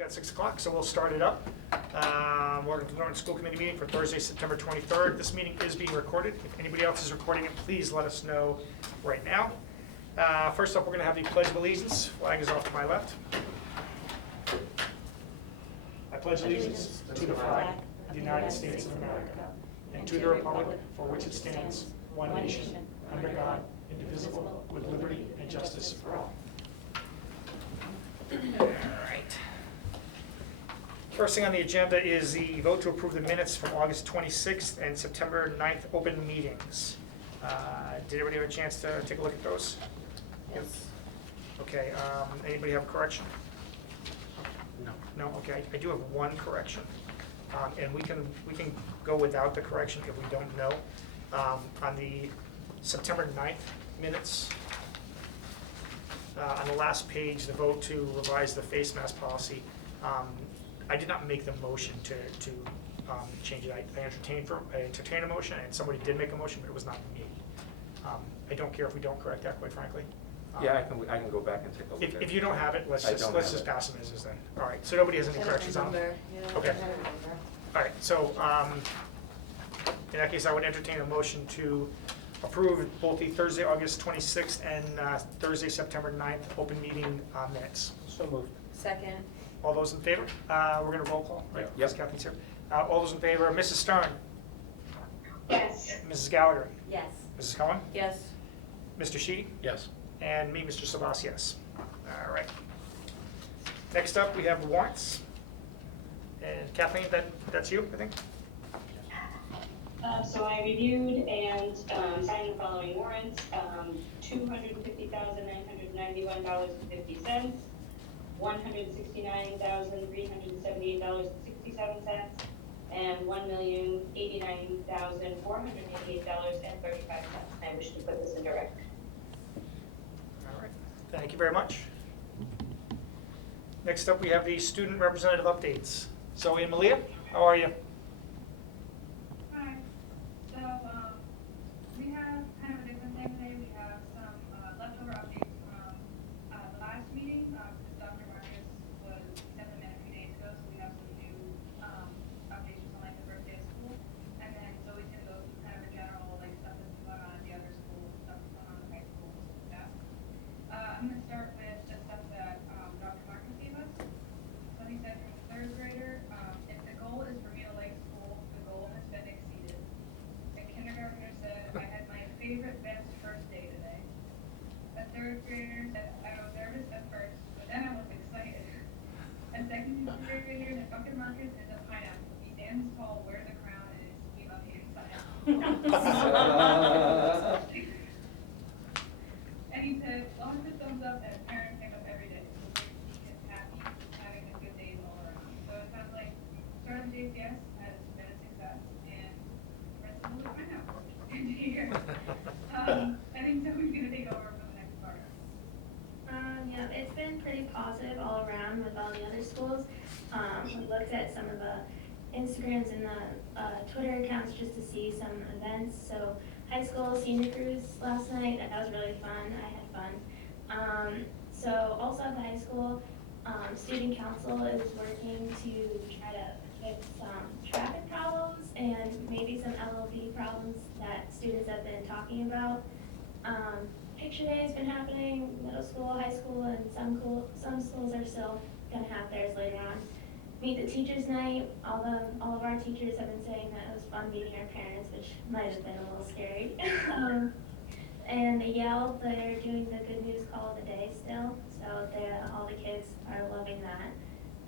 got 6 o'clock, so we'll start it up. Welcome to the Norton School Committee meeting for Thursday, September 23rd. This meeting is being recorded. If anybody else is recording it, please let us know right now. First up, we're going to have the Pledge of Allegiance. Flag is off to my left. I pledge allegiance to the flag of the United States of America and to the republic for which it stands, one nation, under God, indivisible, with liberty and justice for all. All right. First thing on the agenda is the vote to approve the minutes from August 26th and September 9th open meetings. Did everybody have a chance to take a look at those? Yes. Okay, anybody have a correction? No. No, okay, I do have one correction. And we can go without the correction if we don't know. On the September 9th minutes, on the last page, the vote to revise the face mask policy, I did not make the motion to change it. I entertained a motion, and somebody did make a motion, but it was not me. I don't care if we don't correct that, quite frankly. Yeah, I can go back and take a look at it. If you don't have it, let's just pass them as is then. All right, so nobody has any corrections on them? Okay. All right, so in that case, I would entertain a motion to approve both the Thursday, August 26th and Thursday, September 9th open meeting minutes. So moved. Second. All those in favor? We're going to roll call, right? Yep. Ms. Kathy's here. All those in favor, Mrs. Stern? Yes. Mrs. Gallagher? Yes. Mrs. Cohen? Yes. Mr. Sheedy? Yes. And me, Mr. Sabas, yes. All right. Next up, we have warrants. And Kathleen, that's you, I think? So I reviewed and signed the following warrants, $250,991.50, $169,378.67, and $1,089,488.35. I wish to put this into record. All right. Thank you very much. Next up, we have the student representative updates. Zoe and Malia, how are you? Hi. So we have kind of a different thing today. We have some leftover updates from the last meeting. Dr. Marcus was sent them in a few days ago, so we have some new updates on like the first day of school. And then Zoe's gonna go through kind of a general like stuff that's going on at the other schools, stuff that's going on in the high school, stuff like that. I'm gonna start with the stuff that Dr. Marcus gave us. So he said from third grader, if the goal is for me to like school, the goal has been exceeded. A kindergartner said, I had my favorite best first day today. A third grader said, I was nervous at first, but then I was excited. A second grader said, Dr. Marcus is a pineapple. He stands tall where the crown is, we on the inside. And he said, lots of thumbs up and parents pick up every day. So he is happy, having a good day all around. So it sounds like start of the JCS has been a success, and the rest of the pineapple, which is good to hear. I think Zoe's gonna take over for the next part. Yeah, it's been pretty positive all around with all the other schools. We looked at some of the Instagrams and the Twitter accounts just to see some events. So high school senior cruise last night, that was really fun. I had fun. So also at the high school, student council is working to try to fix some traffic problems and maybe some LLP problems that students have been talking about. Picture day has been happening, middle school, high school, and some schools are still gonna have theirs later on. Meet the teachers night, all of our teachers have been saying that it was fun meeting our parents, which might have been a little scary. And the Yale, they're doing the good news call of the day still, so all the kids are loving that.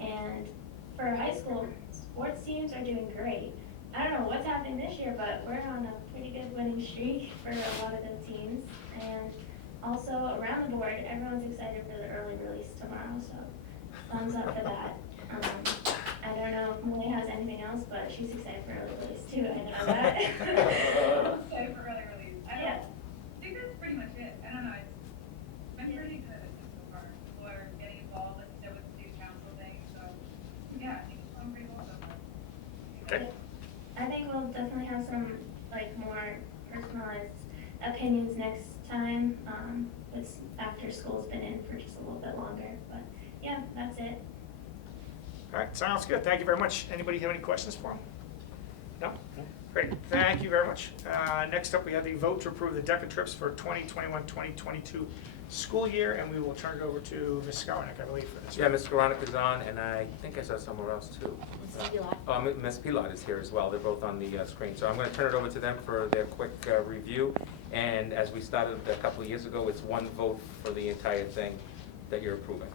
And for high school, sports teams are doing great. I don't know what's happening this year, but we're on a pretty good winning streak for a lot of the teams. And also around the board, everyone's excited for the early release tomorrow, so thumbs up for that. I don't know if Molly has anything else, but she's excited for early release too, I know that. Excited for early release. I think that's pretty much it. I don't know, it's been pretty good so far. People are getting involved, like you said, with the student council thing, so yeah, I think it's going pretty well so far. Okay. I think we'll definitely have some like more personalized opinions next time. After school's been in for just a little bit longer, but yeah, that's it. All right, sounds good. Thank you very much. Anybody have any questions for him? No? Great, thank you very much. Next up, we have the vote to approve the DECA Trips for 2021-2022 school year, and we will turn it over to Ms. Skowronek, I believe, for this. Yeah, Ms. Skowronek is on, and I think I saw somewhere else too. Ms. Pilot is here as well. They're both on the screen. So I'm going to turn it over to them for their quick review. And as we started a couple of years ago, it's one vote for the entire thing that you're approving.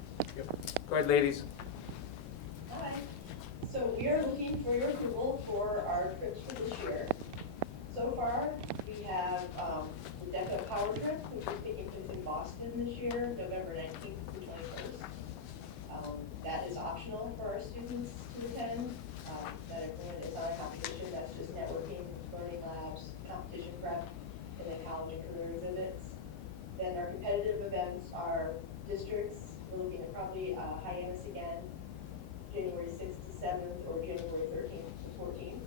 Go ahead, ladies. Hi. So we are looking for your approval for our trips for this year. So far, we have the DECA Power Trip, which is taking place in Boston this year, November 19th to 21st. That is optional for our students to attend. That agreement is not a competition, that's just networking, learning labs, competition prep, and then college and career exhibits. Then our competitive events are districts. We're looking at probably Hyannis again, January 6th to 7th, or January 13th to 14th.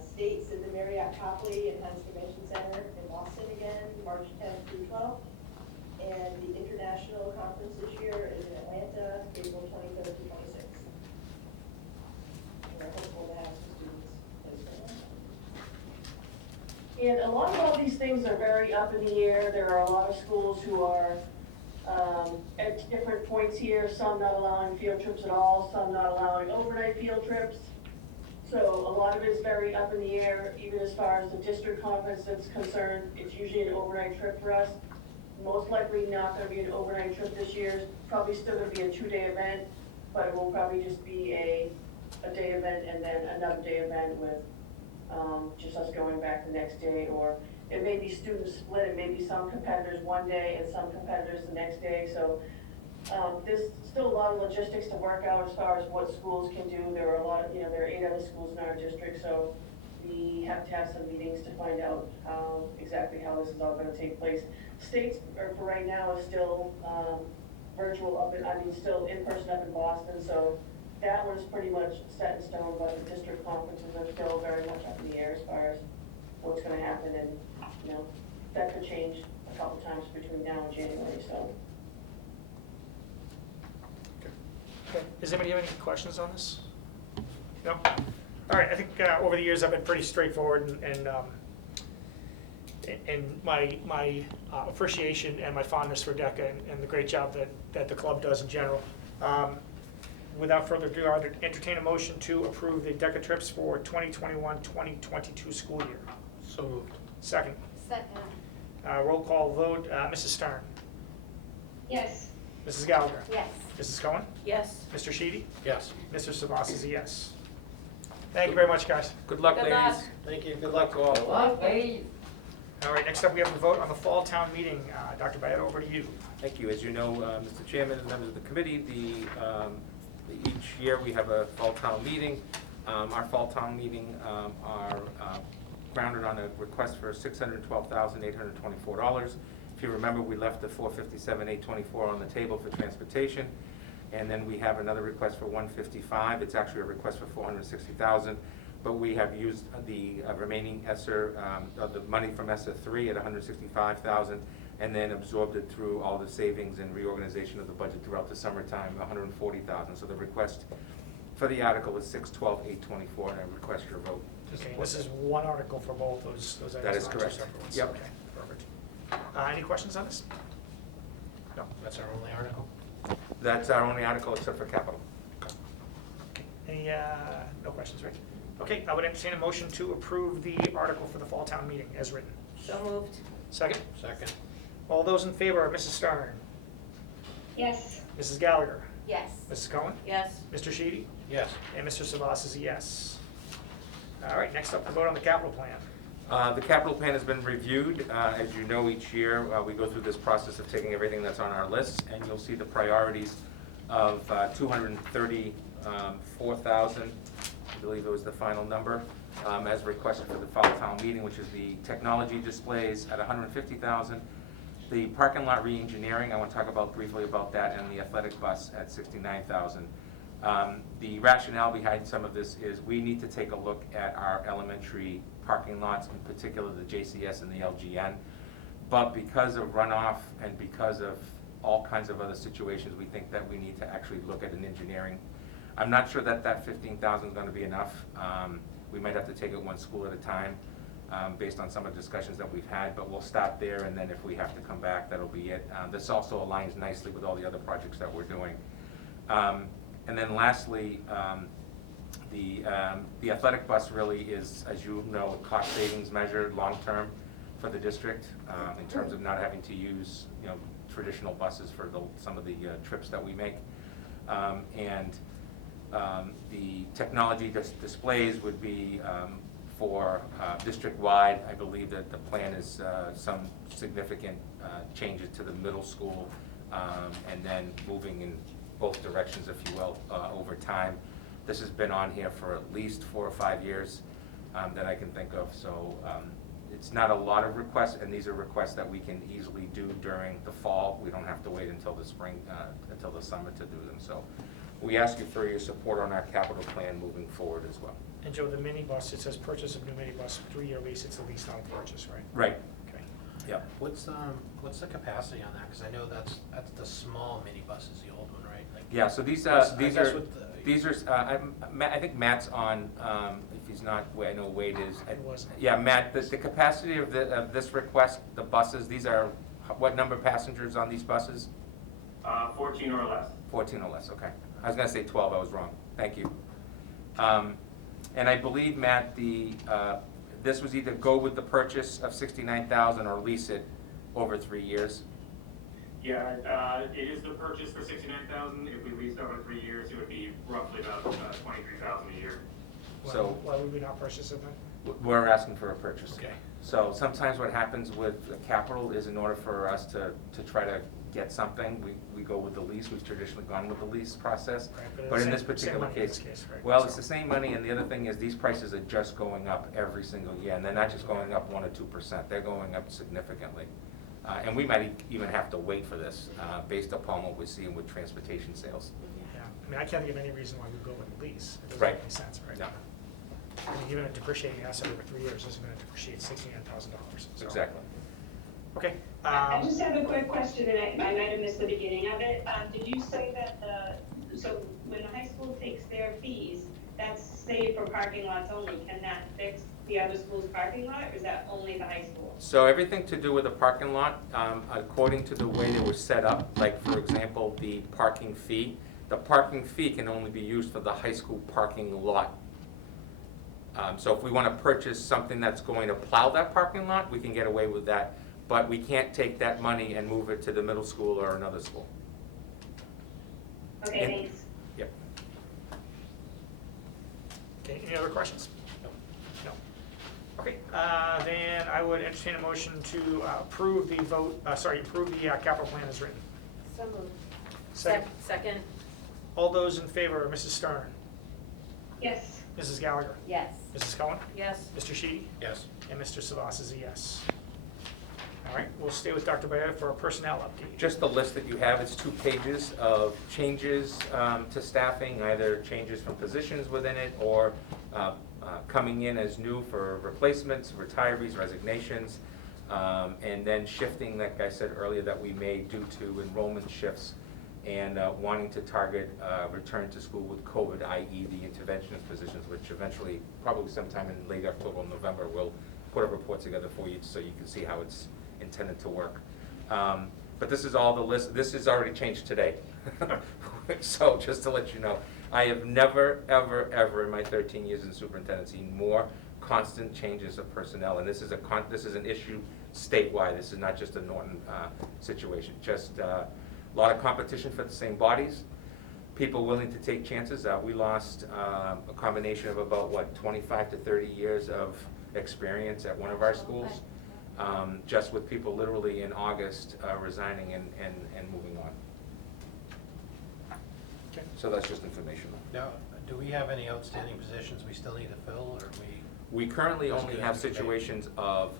States in the Marriott Copley and Heinz Convention Center in Boston again, March 10th through 12th. And the international conference this year is in Atlanta, April 23rd to 26th. And we're hopeful to have some students place for that. And a lot of all these things are very up in the air. There are a lot of schools who are at different points here, some not allowing field trips at all, some not allowing overnight field trips. So a lot of it is very up in the air, even as far as the district conference is concerned. It's usually an overnight trip for us. Most likely not going to be an overnight trip this year. It's probably still going to be a 2-day event, but it will probably just be a day event and then another day event with just us going back the next day. Or it may be students split. It may be some competitors one day and some competitors the next day. So there's still a lot of logistics to work out as far as what schools can do. There are a lot of, there are 8 other schools in our district, so we have to have some meetings to find out exactly how this is all going to take place. States, for right now, is still virtual still in person up in Boston, so that one is pretty much set in stone, but the district conferences are still very much up in the air as far as what's going to happen, and, that could change a couple times between now and January, so. Okay. Does anybody have any questions on this? No? All right, I think over the years I've been pretty straightforward, and my appreciation and my fondness for DECA and the great job that the club does in general. Without further ado, I would entertain a motion to approve the DECA Trips for 2021-2022 school year. So moved. Second. Second. Roll call vote, Mrs. Stern. Yes. Mrs. Gallagher. Yes. Mrs. Cohen. Yes. Mr. Sheedy. Yes. Mr. Savas is a yes. Thank you very much, guys. Good luck, Good ladies. luck. Thank you. Good luck to all. All right, next up we have the vote on the fall town meeting. Dr. Byetta, over to you. Thank you. As you know, Mr. Chairman and members of the committee, each year we have a fall town meeting. Our fall town meeting are grounded on a request for $612,824. If you remember, we left the $457,824 on the table for transportation, and then we have another request for $155,000. It's actually a request for $460,000, but we have used the remaining ESSER, the money from ESSER 3 at $165,000, and then absorbed it through all the savings and reorganization of the budget throughout the summertime, $140,000. So the request for the article is $612,824, and I request your vote to Okay, support this that. is one article for both those items. That is not two correct. separate ones. Yep. Okay, perfect. Any questions on this? No. That's our only article? That's our only article except for capital. Any, no questions, Rich? Okay, I would entertain a motion to approve the article for the fall town meeting as written. So moved. Second? Second. All those in favor are Mrs. Stern, Yes. Mrs. Gallagher, Yes. Mrs. Cohen, Yes. Mr. Sheedy, Yes. and Mr. Savas is a yes. All right, next up, the vote on the capital plan. The capital plan has been reviewed. As you know, each year we go through this process of taking everything that's on our list, and you'll see the priorities of $234,000, I believe it was the final number, as requested for the fall town meeting, which is the technology displays at $150,000. The parking lot re-engineering, I want to talk about briefly about that, and the athletic bus at $69,000. The rationale behind some of this is we need to take a look at our elementary parking lots, in particular the JCS and the LGN. But because of runoff and because of all kinds of other situations, we think that we need to actually look at an engineering I'm not sure that that 15,000 is gonna be enough. We might have to take it one school at a time, based on some of the discussions that we've had, but we'll stop there, and then if we have to come back, that'll be it. This also aligns nicely with all the other projects that we're doing. And then lastly, the athletic bus really is, as you know, a cost savings measure long-term for the district, in terms of not having to use, traditional buses for some of the trips that we make. The technology displays would be for district-wide. I believe that the plan is some significant changes to the middle school, and then moving in both directions, if you will, over time. This has been on here for at least 4 or 5 years that I can think of, so it's not a lot of requests, and these are requests that we can easily do during the fall. We don't have to wait until the spring, until the summer to do them. So we ask you for your support on our capital plan moving forward as well. And Joe, the minibus, it says purchase of new minibus, 3-year lease, it's a lease, not a purchase, right? Right. Okay. Yep. What's the capacity on that? Because I know that's the small minibus is the old one, right? Like, Yeah, so these I are, I think Matt's on, if he's not, I know Wade is. It wasn't. Yeah, Matt, the capacity of this request, the buses, these are, what number of passengers on these buses? 14 or less. 14 or less, okay. I was gonna say 12, I was wrong. Thank you. And I believe, Matt, this was either go with the purchase of 69,000 or lease it over 3 years. Yeah, it is the purchase for 69,000. If we leased over 3 years, it would be roughly about 23,000 a year. So- Why would we not purchase it then? We're asking for a purchase. Okay. So sometimes what happens with capital is in order for us to try to get something, we go with the lease. We've traditionally gone with the lease process. Right, But in this same particular money in case, this case, right? well, So- it's the same money, and the other thing is these prices are just going up every single year, and they're not just going up 1 or 2%, they're going up significantly. And we might even have to wait for this, based upon what we're seeing with transportation sales. Yeah, I mean, I can't think of any reason why we go with a lease. It doesn't Right. make any sense, right? No. I mean, even a depreciating asset over 3 years isn't gonna depreciate $69,000. So- Exactly. Okay. I just have a quick question, and I might have missed the beginning of it. Did you say that so when the high school takes their fees, that's saved for parking lots only? Can that fix the other school's parking lot, or is that only the high school? So everything to do with the parking lot, according to the way they were set up, like for example, the parking fee can only be used for the high school parking lot. So if we want to purchase something that's going to plow that parking lot, we can get away with that, but we can't take that money and move it to the middle school or another school. Okay, And- thanks. Yep. Okay, any other questions? No. Okay, then I would entertain a motion to approve the capital plan as written. So moved. Second. Second, All those in favor, Mrs. Stern, Yes. Mrs. Gallagher, yes. Mrs. Cohen, Yes. Mr. Sheedy, yes. and Mr. Savas is a yes. All right, we'll stay with Dr. Bayer for a personnel update. Just the list that you have, it's 2 pages of changes to staffing, either changes from positions within it or coming in as new for replacements, retirees, resignations, and then shifting, like I said earlier, that we made due to enrollment shifts and wanting to target return to school with COVID, i.e. the interventionist positions, which eventually, probably sometime in late October or November, we'll put a report together for you so you can see how it's intended to work. But this is all the list, this is already changed today. So just to let you know, I have never, ever in my 13 years in superintendent seen more constant changes of personnel. And this is an issue statewide. This is not just a Norton situation. Just a lot of competition for the same bodies. People willing to take chances. We lost a combination of about, 25 to 30 years of experience at one of our schools. Just with people literally in August resigning and moving on. Okay. So that's just information. Now, do we have any outstanding positions we still need to fill, or We currently That's only good. have situations of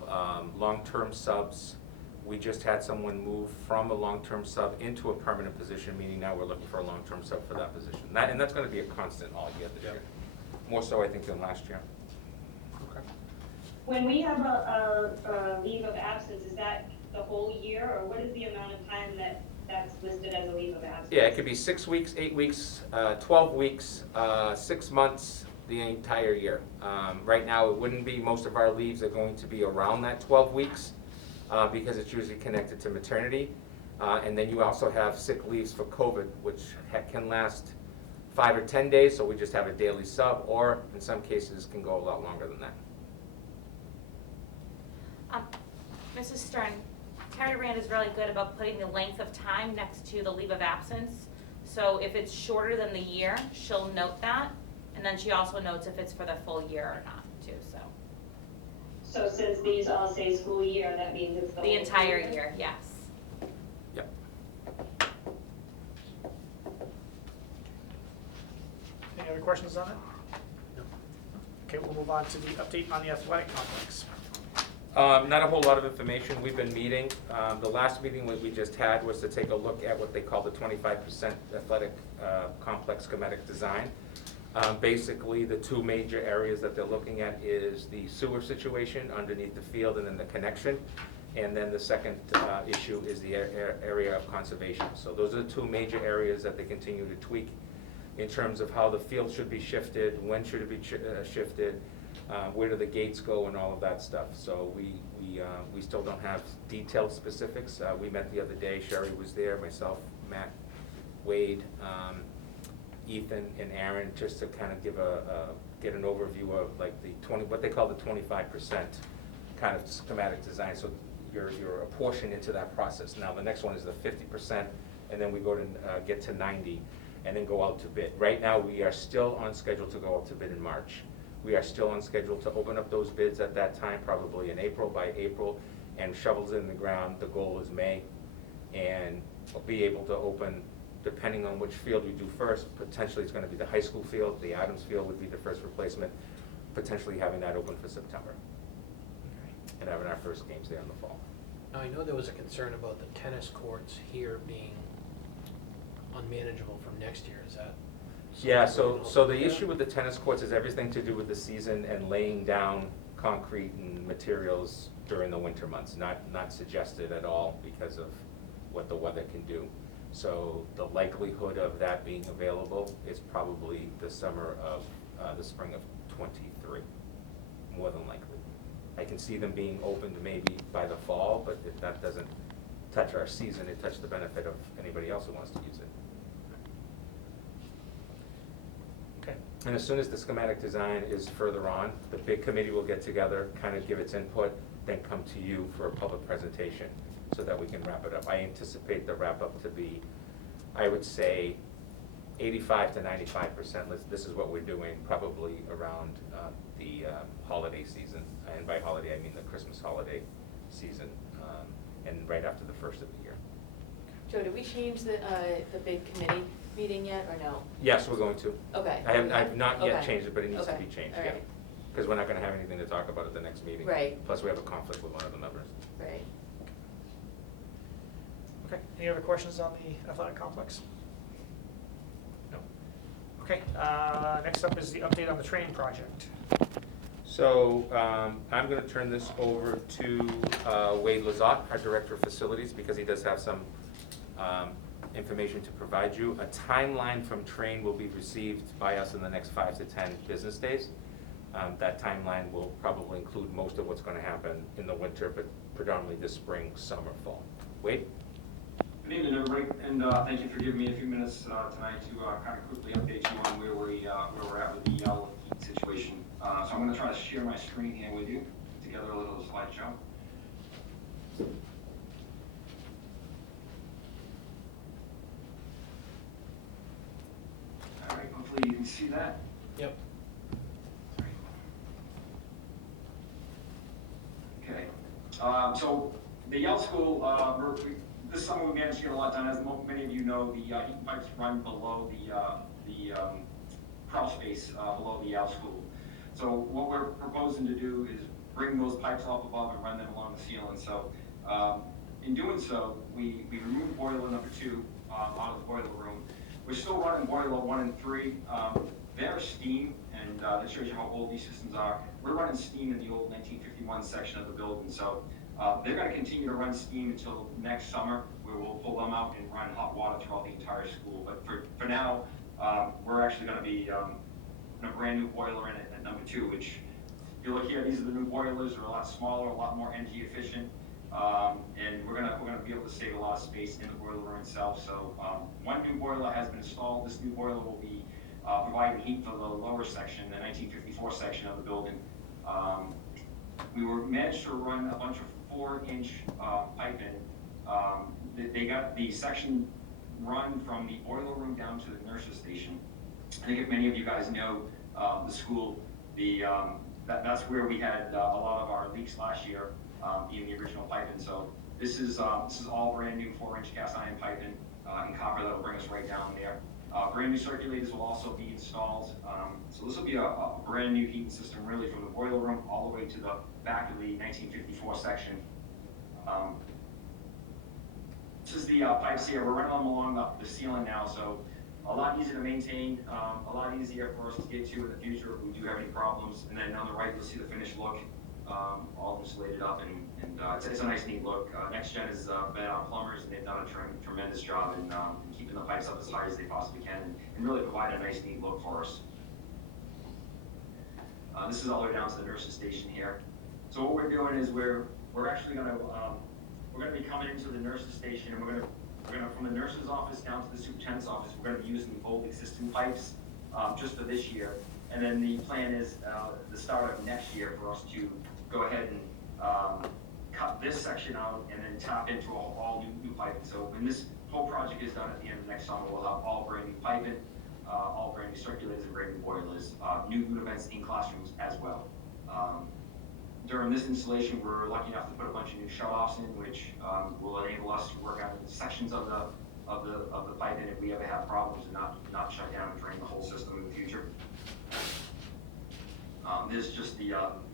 long-term subs. We just had someone move from a long-term sub into a permanent position, meaning now we're looking for a long-term sub for that position. And that's going to be a constant all year this Yep. year. More so, I think, than last year. Okay. When we have a leave of absence, is that the whole year, or what is the amount of time that that's listed as a leave of absence? Yeah, it could be 6 weeks, 8 weeks, 12 weeks, 6 months, the entire year. Right now, it wouldn't be. Most of our leaves are going to be around that 12 weeks because it's usually connected to maternity. And then you also have sick leaves for COVID, which can last 5 or 10 days, so we just have a daily sub, or in some cases can go a lot longer than that. Mrs. Stern, Terry Rand is really good about putting the length of time next to the leave of absence. So if it's shorter than the year, she'll note that. And then she also notes if it's for the full year or not, too, so. So since these all say school year, that means it's the The whole entire year? year, yes. Yep. Any other questions on it? No. Okay, we'll move on to the update on the athletic complex. Not a whole lot of information. We've been meeting. The last meeting we just had was to take a look at what they call the 25% athletic complex schematic design. Basically, the two major areas that they're looking at is the sewer situation underneath the field and then the connection. And then the second issue is the area of conservation. So those are the two major areas that they continue to tweak in terms of how the field should be shifted, when should it be shifted, where do the gates go, and all of that stuff. So we still don't have detailed specifics. We met the other day. Sherry was there, myself, Matt, Wade, Ethan, and Aaron, just to kind of get an overview of like what they call the 25% kind of schematic design. So you're a portion into that process. Now the next one is the 50%, and then we go to get to 90, and then go out to bid. Right now we are still on schedule to go out to bid in March. We are still on schedule to open up those bids at that time, probably in April, by April, and shovels in the ground. The goal is May, and we'll be able to open, depending on which field you do first. Potentially it's going to be the high school field. The Adams field would be the first replacement, potentially having that open for September, and having our first games there in the fall. Now, I know there was a concern about the tennis courts here being unmanageable from next year. Is that? Yeah, so the issue with the tennis courts is everything to do with the season and laying down concrete and materials during the winter months, not suggested at all because of what the weather can do. So the likelihood of that being available is probably the spring of '23, more than likely. I can see them being opened maybe by the fall, but if that doesn't touch our season, it touches the benefit of anybody else who wants to use it. Okay. And as soon as the schematic design is further on, the big committee will get together, kind of give its input, then come to you for a public presentation so that we can wrap it up. I anticipate the wrap up to be, I would say, 85 to 95%. This is what we're doing probably around the holiday season. And by holiday, I mean the Christmas holiday season, and right after the first of the year. Joe, did we change the big committee meeting yet, or no? Yes, we're going to. Okay. I've not yet Okay. changed it, but it needs to Okay. be changed, All yeah. right. Because we're not gonna have anything to talk about at the next meeting. Right. Plus, we have a conflict with one of the members. Right. Okay, any other questions on the athletic complex? No. Okay, next up is the update on the training project. So, I'm gonna turn this over to Wade Lazat, our Director of Facilities, because he does have some information to provide you. A timeline from Train will be received by us in the next 5 to 10 business days. That timeline will probably include most of what's gonna happen in the winter, but predominantly this spring, summer, fall. Wade? Good evening, everybody, and thank you for giving me a few minutes tonight to kind of quickly update you on where we're at with the yell and heat situation. So I'm going to try to share my screen here with you, put together a little slideshow. All right, hopefully you can see that. Yep. Okay, so the Yale School, this summer we managed to get a lot done. As many of you know, the heat pipes run below the crawl space below the Yale School. So what we're proposing to do is bring those pipes up above and run them along the ceiling. So in doing so, we removed boiler number 2 out of the boiler room. We're still running boiler 1 and 3. They're steam, and that shows you how old these systems are. We're running steam in the old 1951 section of the building. So They're gonna continue to run steam until next summer, where we'll pull them out and run hot water throughout the entire school. But for now, we're actually gonna be in a brand new boiler in it at number 2, which, if you look here, these are the new boilers. They're a lot smaller, a lot more energy efficient. And we're gonna be able to save a lot of space in the boiler room itself. So one new boiler has been installed. This new boiler will be providing heat for the lower section, the 1954 section of the building. We were managed to run a bunch of 4-inch pipe in. They got the section run from the boiler room down to the nurse's station. I think if many of you guys know the school, that's where we had a lot of our leaks last year, being the original piping. So this is all brand new 4-inch cast iron piping in copper that'll bring us right down there. Brand new circulators will also be installed. So this will be a brand new heating system, really, from the boiler room all the way to the back of the 1954 section. This is the pipes here. We're running them along the ceiling now, so a lot easier to maintain, a lot easier for us to get to in the future if we do have any problems. And then on the right, you'll see the finished look, all insulated up, and it's a nice, neat look. Next Gen has been our plumbers, and they've done a tremendous job in keeping the pipes up as high as they possibly can, and really provide a nice, neat look for us. This is all the way down to the nurse's station here. So what we're doing is we're actually gonna be coming into the nurse's station, and we're gonna from the nurse's office down to the superintendent's office. We're gonna be using old existing pipes just for this year, and then the plan is the start of next year for us to go ahead and cut this section out and then tap into all new piping. So when this whole project is done at the end of next summer, we'll have all brand new piping, all brand new circulators and brand new boilers, new unit vents in classrooms as well. During this installation, we're lucky enough to put a bunch of new shut-offs in, which will enable us to work on sections of the piping if we ever have problems, and not shut down and drain the whole system in the future. This is just the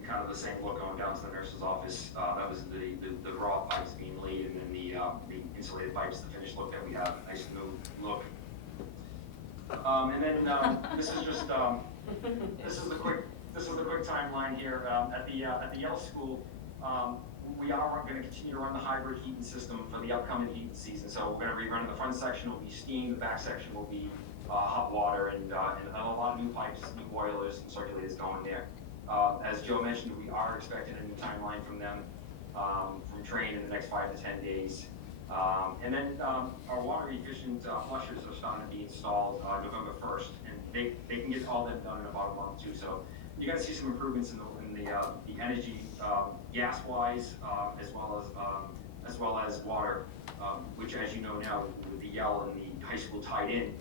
kind of the same look going down to the nurse's office. That was the raw pipes being laid, and then the insulated pipes, the finished look that we have, nice smooth look. And then this is just this is the quick timeline here. At the Yale School, we are going to continue to run the hybrid heating system for the upcoming heating season. So we're going to be running the front section will be steam, the back section will be hot water, and a lot of new pipes, new boilers, and circulators going there. As Joe mentioned, we are expecting a new timeline from them, from Train in the next 5 to 10 days. And then our water efficient flushers are starting to be installed November 1st, and they can get all that done in about a month too. So you're going to see some improvements in the energy, gas-wise, as well as water, which, as you know now, with the Yale and the high school tied in,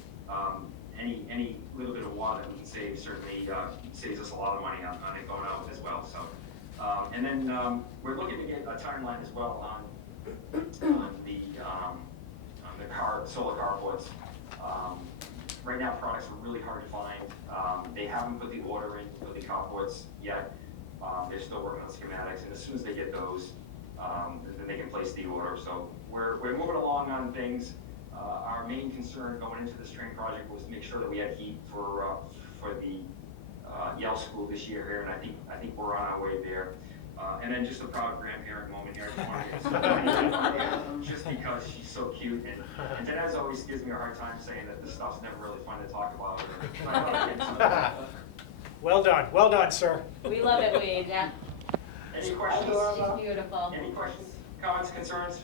any little bit of water that we can save certainly saves us a lot of money on it going out as well. So, and then we're looking to get a timeline as well on the solar carports. Right now, products are really hard to find. They haven't put the order in for the carports yet. They're still working on schematics, and as soon as they get those, then they can place the order. So we're moving along on things. Our main concern going into this train project was to make sure that we had heat for the Yale School this year here, and I think we're on our way there. And then just a proud grandparent moment here. Just because she's so cute, and Denez always gives me a hard time saying that this stuff's never really fun to talk about. Well done, sir. We love it, Wade, yeah. Any questions? She's beautiful. Any questions, comments, concerns?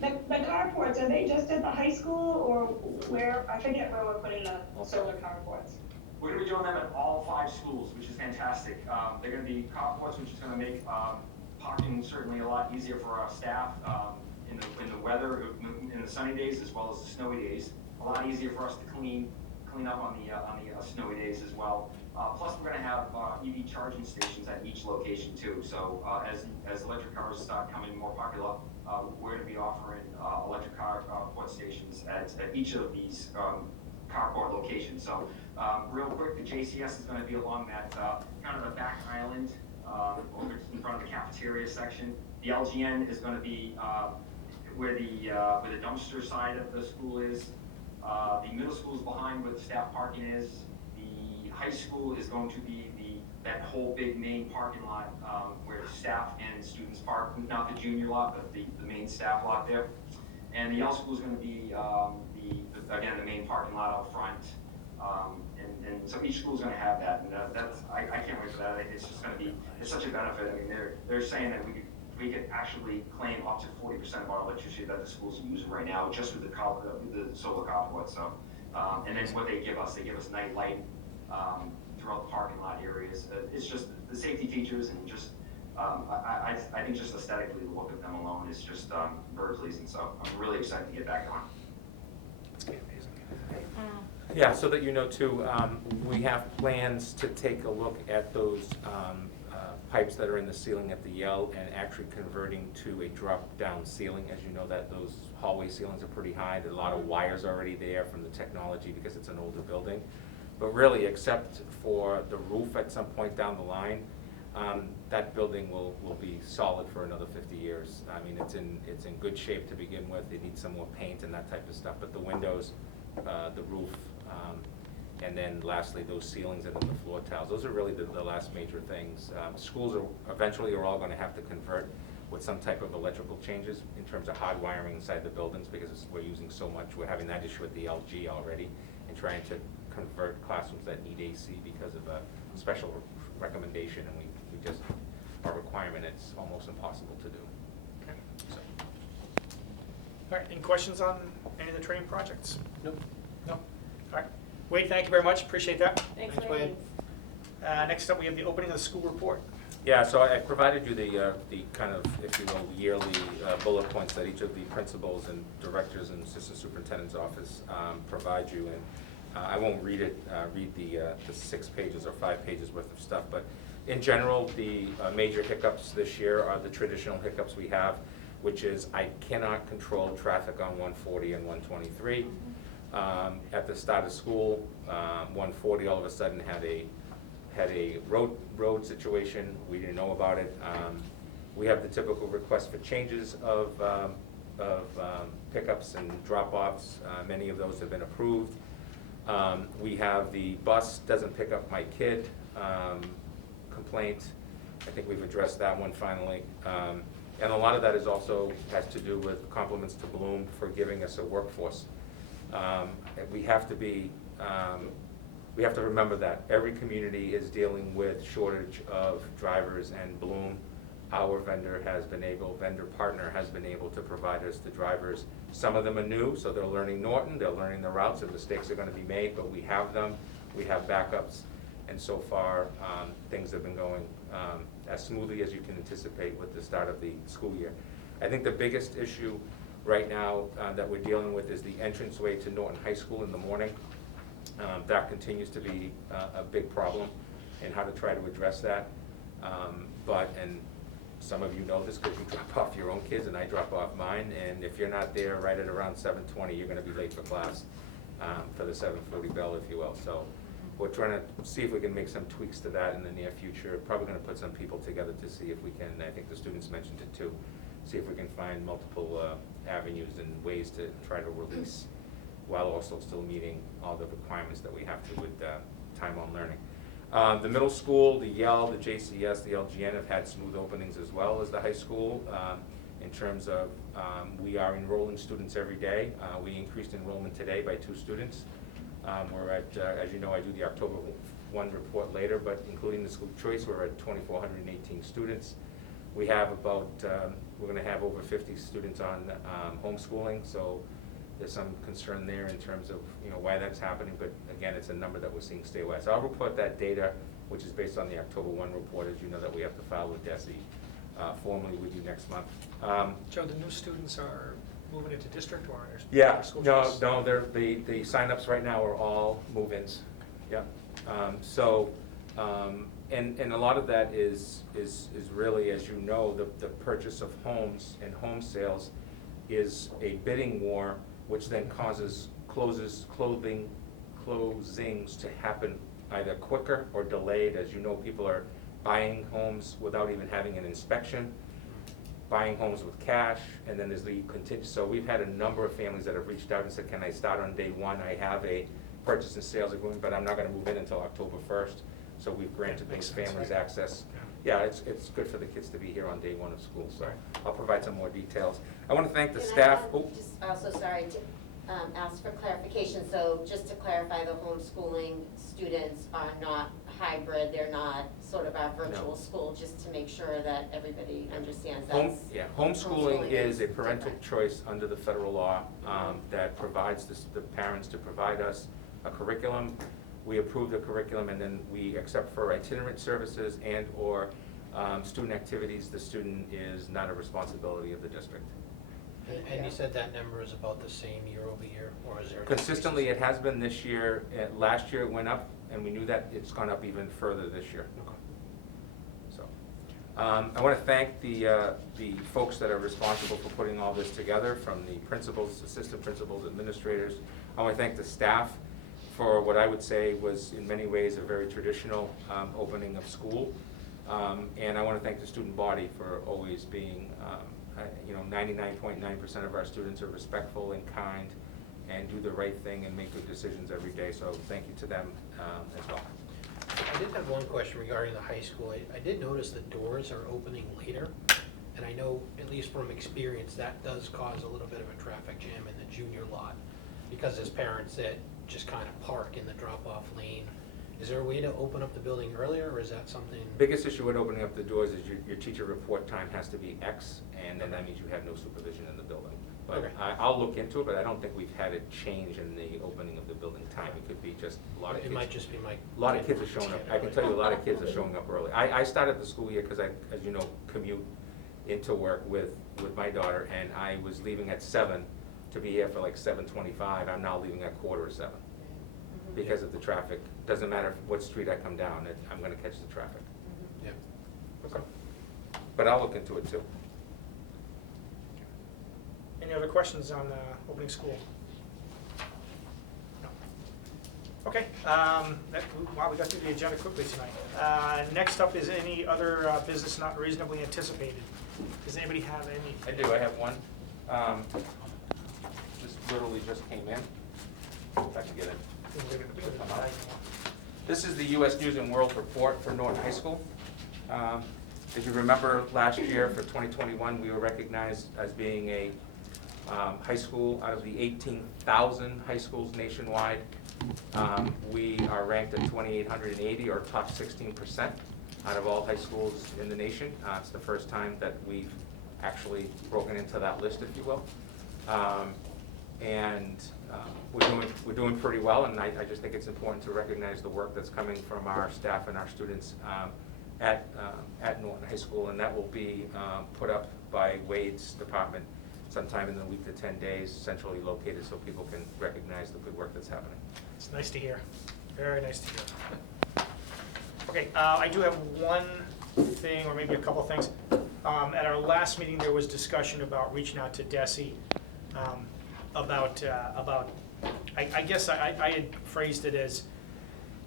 The carports, are they just at the high school, or where, I forget where we're putting the solar carports? We're going to be doing them at all 5 schools, which is fantastic. They're going to be carports, which is going to make parking certainly a lot easier for our staff in the weather, in the sunny days as well as the snowy days. A lot easier for us to clean up on the snowy days as well. Plus, we're going to have EV charging stations at each location too. So as electric cars start coming more popular, we're going to be offering electric carport stations at each of these carport locations. So real quick, the JCS is going to be along that kind of the back island over in front of the cafeteria section. The LGN is going to be where the dumpster side of the school is. The middle school is behind where the staff parking is. The high school is going to be that whole big main parking lot, where staff and students park, not the junior lot, but the main staff lot there. And the Yale school is gonna be, again, the main parking lot out front. And so each school's gonna have that, and I can't wait for that. It's just gonna be, it's such a benefit. I mean, they're saying that we could actually claim up to 40% of our electricity that the schools are using right now, just with the solar carport. So, and then what they give us night light throughout the parking lot areas. It's just the safety features, and just I think just aesthetically the look of them alone is just very pleasing. So I'm really excited to get back on. It's gonna be amazing. Yeah, so that you know too, we have plans to take a look at those pipes that are in the ceiling at the Yale and actually converting to a drop-down ceiling. As you know, that those hallway ceilings are pretty high. There's a lot of wires already there from the technology because it's an older building. But really, except for the roof at some point down the line, that building will be solid for another 50 years. I mean, it's in good shape to begin with. It needs some more paint and that type of stuff. But the windows, the roof, and then lastly, those ceilings and then the floor tiles. Those are really the last major things. Schools eventually are all going to have to convert with some type of electrical changes in terms of hard wiring inside the buildings, because we're using so much. We're having that issue with the LG already, and trying to convert classrooms that need AC because of a special recommendation, and we just, our requirement, it's almost impossible to do. Okay. So. All right, any questions on any of the training projects? Nope. No? All right. Wade, thank you very much, appreciate that. Thanks, Thanks, Wade. Wade. Next up, we have the opening of the school report. Yeah, so I provided you the kind of, if you will, yearly bullet points that each of the principals and directors and assistant superintendent's office provide you. And I won't read the 6 pages or 5 pages worth of stuff, but in general, the major hiccups this year are the traditional hiccups we have, which is I cannot control traffic on 140 and 123. At the start of school, 140 all of a sudden had a road situation. We didn't know about it. We have the typical request for changes of pickups and drop-offs. Many of those have been approved. We have the bus doesn't pick up my kid complaint. I think we've addressed that one finally. And a lot of that is also has to do with compliments to Bloom for giving us a workforce. We have to remember that every community is dealing with shortage of drivers, and Bloom, our vendor partner has been able to provide us the drivers. Some of them are new, so they're learning Norton, they're learning the routes, and mistakes are going to be made, but we have them, we have backups, and so far things have been going as smoothly as you can anticipate with the start of the school year. I think the biggest issue right now that we're dealing with is the entranceway to Norton High School in the morning. That continues to be a big problem, and how to try to address that. And some of you know this because you drop off your own kids and I drop off mine, and if you're not there right at around 7:20, you're going to be late for class for the 7:40 bell, if you will. So we're trying to see if we can make some tweaks to that in the near future. Probably going to put some people together to see if we can, I think the students mentioned it too, see if we can find multiple avenues and ways to try to release while also still meeting all the requirements that we have to with time on learning. The middle school, the Yale, the JCS, the LGN have had smooth openings as well as the high school in terms of we are enrolling students every day. We increased enrollment today by 2 students. We're at, as you know, I do the October 1 report later, but including the school choice, we're at 2,418 students. We have about, we're going to have over 50 students on homeschooling, so there's some concern there in terms of why that's happening, but again, it's a number that we're seeing stay away. So I'll report that data, which is based on the October 1 report, as you know, that we have to file with DECA formally with you next month. Joe, the new students are moving into district or are Yeah, school no, choice? the signups right now are all move-ins. Yeah, and a lot of that is really, as you know, the purchase of homes and home sales is a bidding war, which then causes closings to happen either quicker or delayed. As you know, people are buying homes without even having an inspection, buying homes with cash, and then there's the contingency. So we've had a number of families that have reached out and said, can I start on day 1? I have a purchase and sales agreement, but I'm not gonna move in until October 1st, so we've granted Makes those sense, families right? access. Yeah, it's good for the kids to be here on day one of school, so Right. I'll provide some more details. I wanna thank the Can I staff. add- Oh, Just also, sorry to ask for clarification, so just to clarify, the homeschooling students are not hybrid, they're not sort of our virtual No. school, just to make sure that everybody understands Homeschooling homeschooling is a is parental different. choice under the federal law that provides the parents to provide us a curriculum. We approve the curriculum, and then we, except for itinerant services and/or student activities, the student is not a responsibility of the district. And you said that number is about the same year over year, or is there? an Consistently, increase? it has been this year. Last year it went up, and we knew that it's gone up even further this year. Okay. So, I want to thank the folks that are responsible for putting all this together, from the principals, assistant principals, administrators. I want to thank the staff for what I would say was in many ways a very traditional opening of school. And I want to thank the student body for always being, 99.9% of our students are respectful and kind and do the right thing and make good decisions every day. So thank you to them as well. I did have one question regarding the high school. I did notice the doors are opening later, and I know, at least from experience, that does cause a little bit of a traffic jam in the junior lot, because there's parents that just kind of park in the drop-off lane. Is there a way to open up the building earlier, or is that something? Biggest issue with opening up the doors is your teacher report time has to be X, and then that means you have no supervision in the building. But Okay. I'll look into it, but I don't think we've had a change in the opening of the building time. It could be just a lot of kids. It might just be my. A lot of kids are showing up. I can tell you a lot of kids are showing up early. I started the school year because I, as you know, commute into work with my daughter, and I was leaving at 7 to be here for like 7:25. I'm now leaving at 6:45 because of the traffic. Doesn't matter what street I come down, I'm gonna catch the traffic. Yeah. Okay. But I'll look into it too. Any other questions on opening school? No. Okay, wow, we got through the agenda quickly tonight. Next up is any other business not reasonably anticipated. Does anybody have any? I do, I have one. Just literally just came in. If I can get it. This is the U.S. News and World Report for Norton High School. If you remember, last year for 2021, we were recognized as being a high school out of the 18,000 high schools nationwide. We are ranked at 2,880, or top 16% out of all high schools in the nation. It's the first time that we've actually broken into that list, if you will. We're doing pretty well, and I just think it's important to recognize the work that's coming from our staff and our students at Norton High School, and that will be put up by Wade's department sometime in the week to 10 days, centrally located, so people can recognize the good work that's happening. It's nice to hear. Very nice to hear. Okay, I do have one thing, or maybe a couple things. At our last meeting, there was discussion about reaching out to DECA about I guess I had phrased it as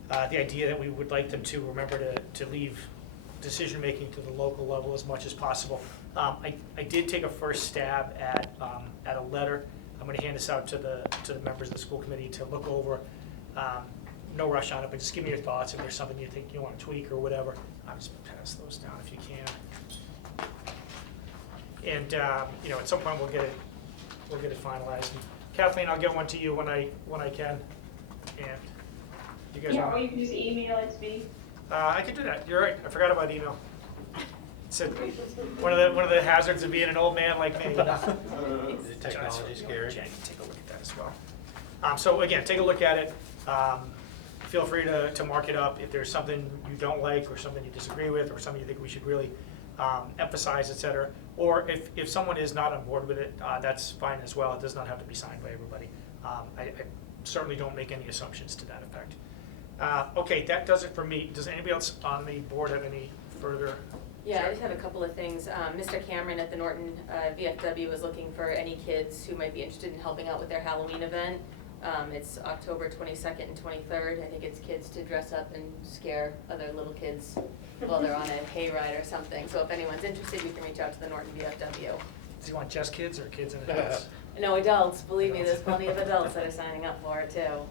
the idea that we would like them to remember to leave decision-making to the local level as much as possible. I did take a first stab at a letter. I'm going to hand this out to the members of the school committee to look over. No rush on it, but just give me your thoughts. If there's something you think you want to tweak or whatever, I'll just pass those down if you can. And at some point we'll get it finalized. And Kathleen, I'll get one to you when I can. And you guys Yeah, want? or you can just email it to me. I could do that. You're right. I forgot about email. It's one of the hazards of being an old man like me. Is the technology scary? Jen can take a look at that as well. So again, take a look at it. Feel free to mark it up if there's something you don't like or something you disagree with or something you think we should really emphasize, et cetera. Or if someone is not on board with it, that's fine as well. It does not have to be signed by everybody. I certainly don't make any assumptions to that effect. Okay, that does it for me. Does anybody else on the board have any further? Yeah, I just have a couple of things. Mr. Cameron at the Norton VFW was looking for any kids who might be interested in helping out with their Halloween event. It's October 22nd and 23rd. I think it's kids to dress up and scare other little kids while they're on a hayride or something. So if anyone's interested, you can reach out to the Norton VFW. Do you want just kids or kids and adults? No, adults. Believe me, there's plenty of adults that are signing up for it too.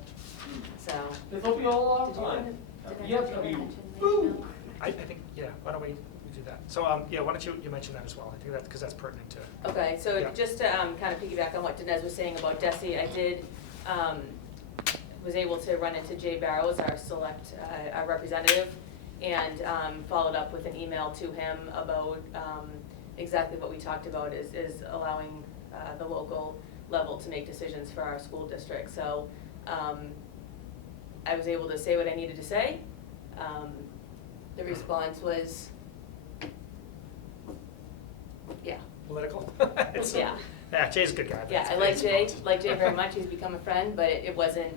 So. This will be all our Did you time. did I Yes, forget to I mean, mention the woo! email? I think, yeah, why don't we do that? So, yeah, why don't you mention that as well? I think that, because that's pertinent to. Okay, so Yeah. just to kind of piggyback on what Dinesh was saying about DESI, I did, was able to run into Jay Barrows, our select, our representative, and followed up with an email to him about exactly what we talked about is allowing the local level to make decisions for our school district. So I was able to say what I needed to say. The response was, yeah. Political? It's- Yeah. Yeah, Jay's a good guy. but Yeah, it's I like crazy Jay, politics. like Jay very much, he's become a friend, but it wasn't,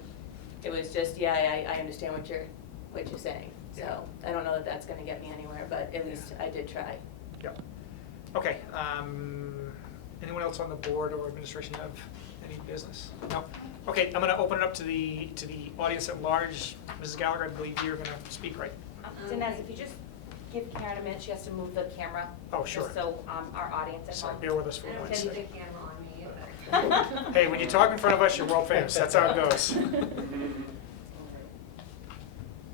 it was just, yeah, I understand what you're saying. Yeah. So, I don't know that that's gonna get me anywhere, but at least I did try. Yeah. Okay, anyone else on the board or administration have any business? No? Okay, I'm gonna open it up to the audience at large. Mrs. Gallagher, I believe you're gonna speak, right? Dinesh, if you just give Karen a minute, she has to move the camera. Oh, sure. Just so our audience at Sorry, home. bear with us for I don't one tend to second. get camera on me either. Hey, when you talk in front of us, you're world famous, that's how it goes.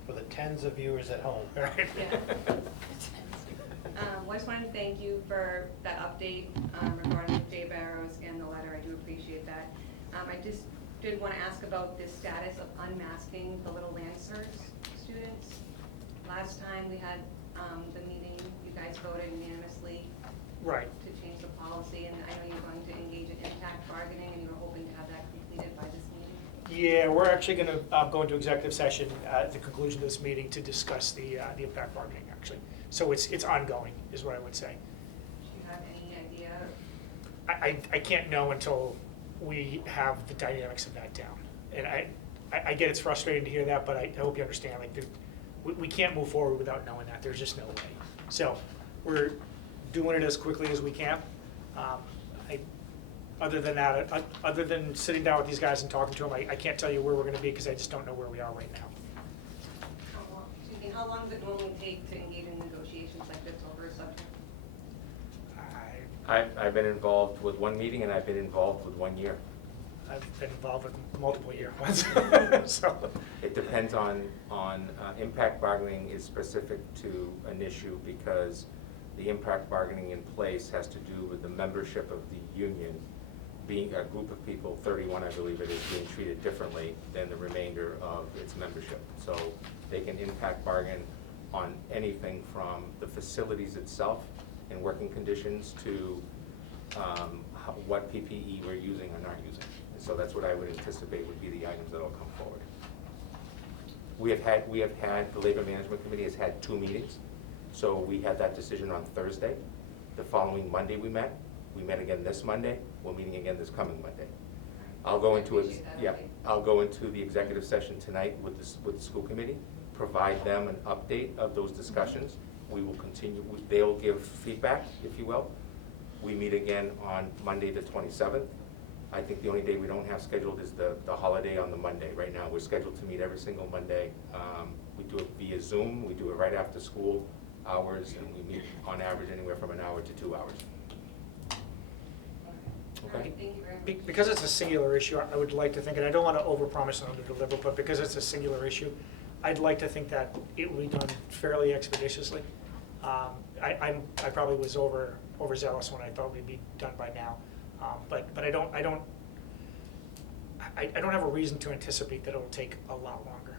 For the tens of viewers at home. Right. I just wanted to thank you for that update regarding Jay Barrows and the letter. I do appreciate that. I just did want to ask about the status of unmasking the little Lancers students. Last time we had the meeting, you guys voted unanimously Right. to change the policy, and I know you're going to engage in impact bargaining, and you were hoping to have that completed by this meeting. Yeah, we're actually gonna go into executive session at the conclusion of this meeting to discuss the impact bargaining, actually. So it's ongoing, is what I would say. Do you have any idea? I can't know until we have the dynamics of that down. And I get it's frustrating to hear that, but I hope you understand, like, we can't move forward without knowing that, there's just no way. So, we're doing it as quickly as we can. Other than that, other than sitting down with these guys and talking to them, I can't tell you where we're gonna be, because I just don't know where we are right now. How long does it normally take to engage in negotiations like this over a subject? I've been involved with one meeting and I've been involved with 1 year. I've been involved with multiple year ones, so. It depends on impact bargaining is specific to an issue because the impact bargaining in place has to do with the membership of the union being a group of people, 31 I believe it is, being treated differently than the remainder of its membership. So they can impact bargain on anything from the facilities itself and working conditions to what PPE we're using or not using. And so that's what I would anticipate would be the items that will come forward. We have had, the Labor Management Committee has had 2 meetings. So we had that decision on Thursday. The following Monday we met. We met again this Monday. We're meeting again this coming Monday. I'll go into it. Yeah, I'll go into the executive session tonight with the school committee, provide them an update of those discussions. We will continue. They'll give feedback, if you will. We meet again on Monday the 27th. I think the only day we don't have scheduled is the holiday on the Monday. Right now, we're scheduled to meet every single Monday. We do it via Zoom. We do it right after school hours, and we meet on average anywhere from an hour to 2 hours. Okay. Thank you very much. Because it's a singular issue, I would like to think, and I don't want to overpromise and underdeliver, but because it's a singular issue, I'd like to think that it will be done fairly expeditiously. I probably was overzealous when I thought we'd be done by now, but I don't have a reason to anticipate that it'll take a lot longer,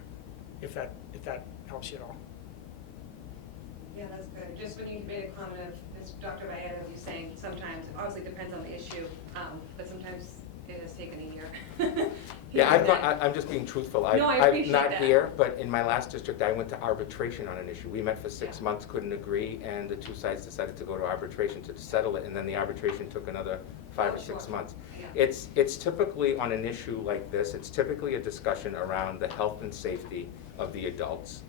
if that helps you at all. Yeah, that's good. Just when you made a comment of, as Dr. Valletta was saying, sometimes, obviously it depends on the issue, but sometimes it has taken a year. Yeah, I'm just being truthful. No, I appreciate I'm not that. here, but in my last district, I went to arbitration on an issue. We met for 6 months, couldn't agree, and the 2 sides decided to go to arbitration to settle it, and then the arbitration took another 5 or 6 months. Yeah. It's typically on an issue like this, it's typically a discussion around the health and safety of the adults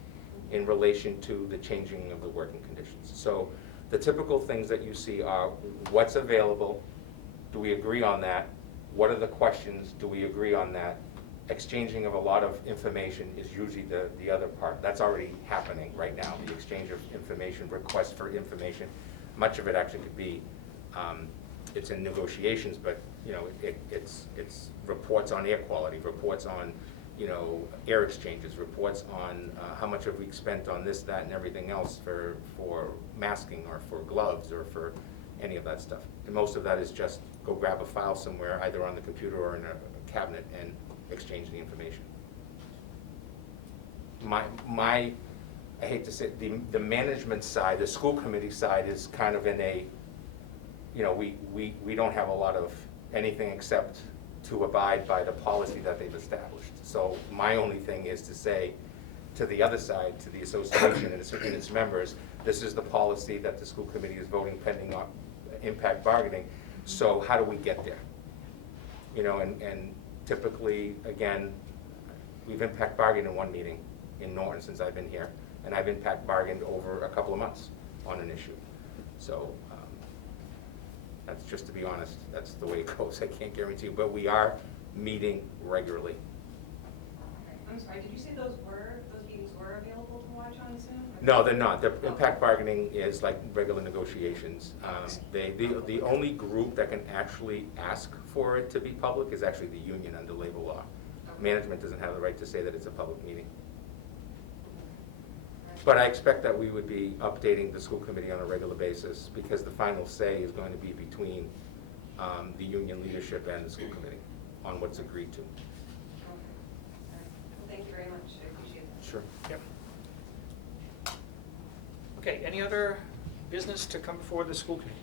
in relation to the changing of the working conditions. So the typical things that you see are what's available, do we agree on that? What are the questions, do we agree on that? Exchanging of a lot of information is usually the other part. That's already happening right now, the exchange of information, requests for information. Much of it actually could be, it's in negotiations, but you know, it's reports on air quality, reports on air exchanges, reports on how much have we spent on this, that, and everything else for masking or for gloves or for any of that stuff. And most of that is just go grab a file somewhere, either on the computer or in a cabinet, and exchange the information. I hate to say, the management side, the school committee side is kind of in a, we don't have a lot of anything except to abide by the policy that they've established. So my only thing is to say to the other side, to the association and its members, this is the policy that the school committee is voting pending on impact bargaining. So how do we get there? And typically, again, we've impact bargained in one meeting in Norton since I've been here, and I've impact bargained over a couple of months on an issue. So that's, just to be honest, that's the way it goes. I can't guarantee you, but we are meeting regularly. I'm sorry, did you say those meetings were available to watch on Zoom? No, they're not. The impact bargaining is like regular negotiations. The only group that can actually ask for it to be public is actually the union under labor law. Management doesn't have the right to say that it's a public meeting. But I expect that we would be updating the school committee on a regular basis, because the final say is going to be between the union leadership and the school committee on what's agreed to. Well, thank you very much, I appreciate that. Sure. Yep. Okay, any other business to come before the school committee?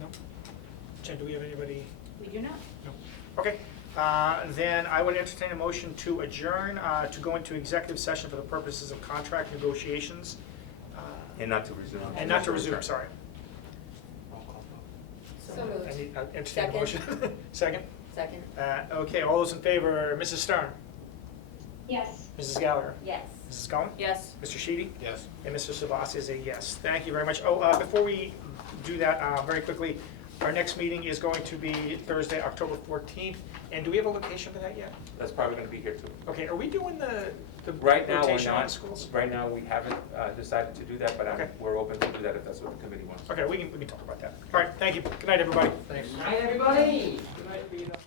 No? Jen, do we have anybody? We do not. No. Okay, then I would entertain a motion to adjourn, to go into executive session for the purposes of contract negotiations. And not to resume. And not to resume, sorry. So moved. I need, entertain a motion. Second? Second? Okay, all those in favor, Mrs. Stern? Yes. Mrs. Gallagher? Yes. Mrs. Cohen? Yes. Mr. Sheedy? Yes. And Mr. Sabasi is a yes. Thank you very much. Oh, before we do that, very quickly, our next meeting is going to be Thursday, October 14th. And do we have a location for that yet? That's probably going to be here too. Okay, are we doing the Right now, we're rotation on not. schools? Right now, we haven't decided to do that, but Okay. we're open to do that if that's what the committee wants. Okay, we can talk about that. All right, thank you. Good night, everybody. Thanks. Hi, everybody. Good night, Rita.